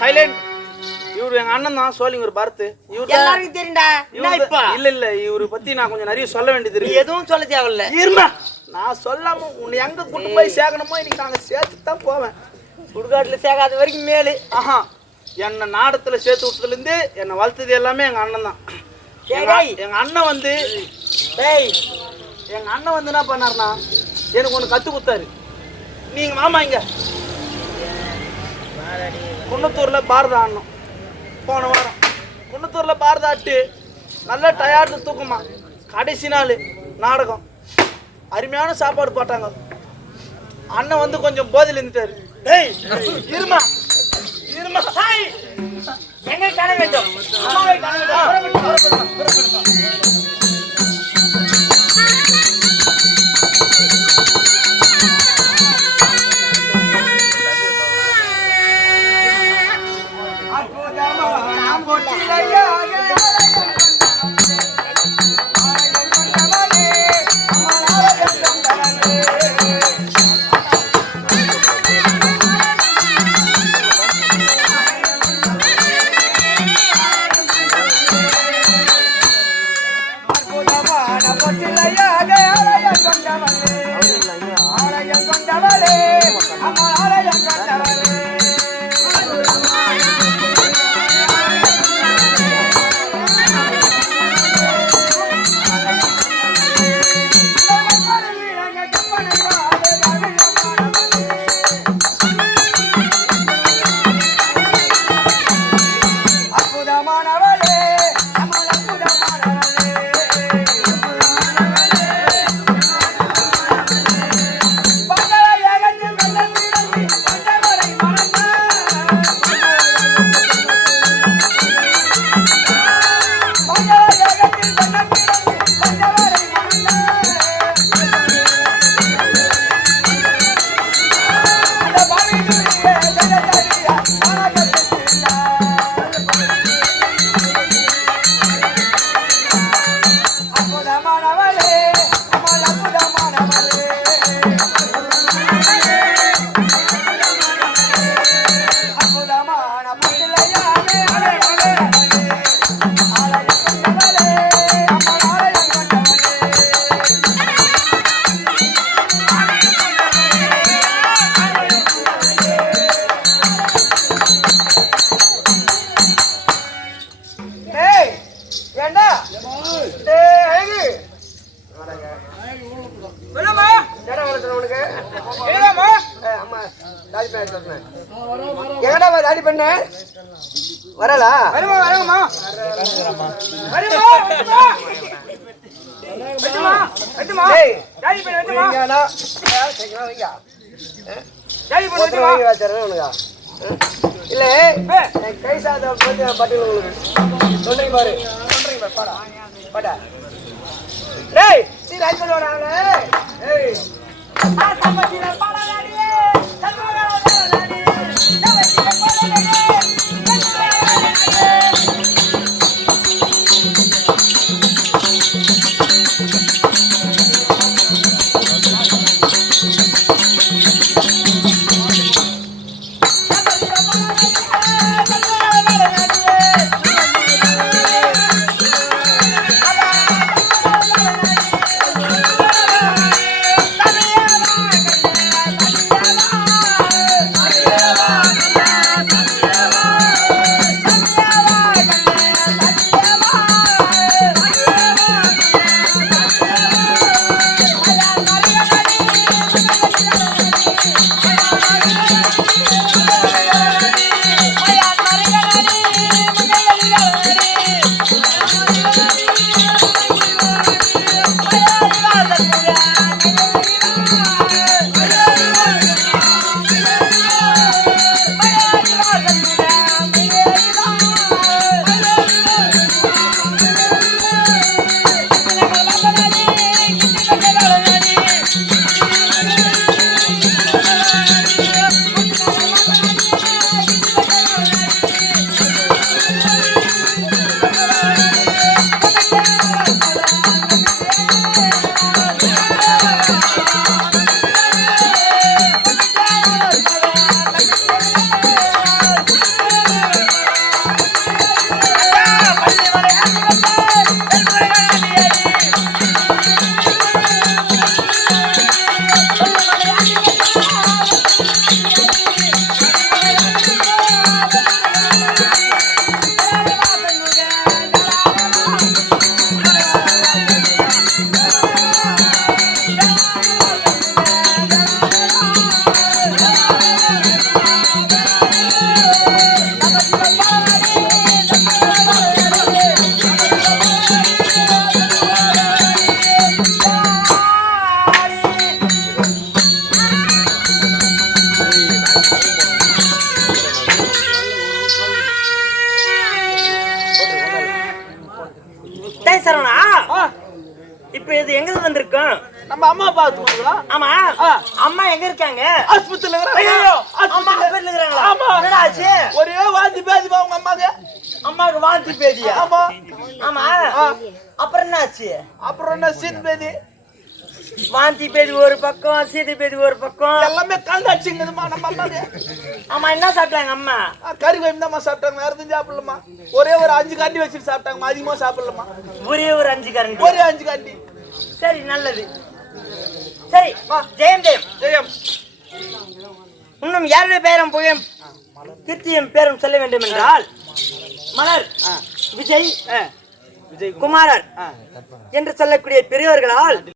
Silent. இவரு எங்க அண்ணன் தான் சோழிங்கர் பரத். இவரு எல்லாருக்கும் தெரியும்டா. இல்ல இவரு பத்தி நான் கொஞ்சம் நிறைய சொல்ல வேண்டியது இருக்கு. எதுவும் சொல்ல தேவையில்ல. இருமா, நான் சொல்லாம உன்னை எங்க கூட்டு போய் சேர்க்கணுமோ இன்னைக்கு நாங்க சேர்த்து தான் போவேன். சுடுகாட்டுல சேர்க்காத வரைக்கும் மேலு. ஆஹா, என்னை நாடத்துல சேர்த்து விட்டதுல இருந்து என்னை வளர்த்தது எல்லாமே எங்க அண்ணன் தான். எங்க அண்ணன் வந்து எங்க அண்ணன் வந்து என்ன பண்ணாருன்னா எனக்கு ஒண்ணு கத்து கொடுத்தாரு. நீங்க மாமா இங்க குன்னத்தூர்ல பாரத ஆடணும். போன வாரம் குன்னத்தூர்ல பாரத ஆட்டு நல்ல டயர்டு தூக்கமா. கடைசி நாள் நாடகம், அருமையான சாப்பாடு போட்டாங்க. அண்ணன் வந்து கொஞ்சம் போதையில் இருந்துட்டாரு. இருமா இருமா, எங்க காண வேண்டும். வரலா இல்ல கை சாத பட்டியல் உங்களுக்கு சொல்றீங்க பாரு. சொல்றீங்க பாடா பாடா. டேய் சீ ரைட் பண்ணுவாங்க. ஏய் சம்பத்தில பாடாடியே சந்தோஷாடி சம்பத்தில பாடாடியே. அம்மா பாத்துங்களா? ஆமா ஆ. அம்மா எங்க இருக்காங்க? ஆஸ்பத்திரியில ஐயோ இருக்கிறாங்க. அம்மா ஹாஸ்பிடல்ல இருக்காங்களா? ஆமா. என்னடா ஆச்சு? ஒரே வாந்தி பேதிமா உங்க அம்மாக்கு. அம்மாக்கு வாந்தி பேதியா? ஆமா. ஆமா ஆ. அப்புறம் என்ன ஆச்சு? அப்புறம் என்ன சீத் பேதி வாந்தி பேதி ஒரு பக்கம், சீதை பேதி ஒரு பக்கம். எல்லாமே கலந்தாச்சுங்கதுமா நம்ம அம்மாக்கு. ஆமா என்ன சாப்பிட்டாங்க அம்மா? கறி கோயம் தான் சாப்பிட்டாங்க, வேற எதுவும் சாப்பிடலமா. ஒரே ஒரு 5 காண்டி வச்சுட்டு சாப்பிட்டாங்க, அதிகமா சாப்பிடலமா. ஒரே ஒரு 5 கரண்டி. ஒரே 5 காண்டி. சரி நல்லது. சரி ஜெயம் ஜெயம் ஜெயம். இன்னும் யாருடைய பேரும் புயம் கீர்த்தியும் பேரும் சொல்ல வேண்டும் என்றால் மலர் விஜய் விஜய் குமாரர் என்று சொல்லக்கூடிய பெரியவர்களால்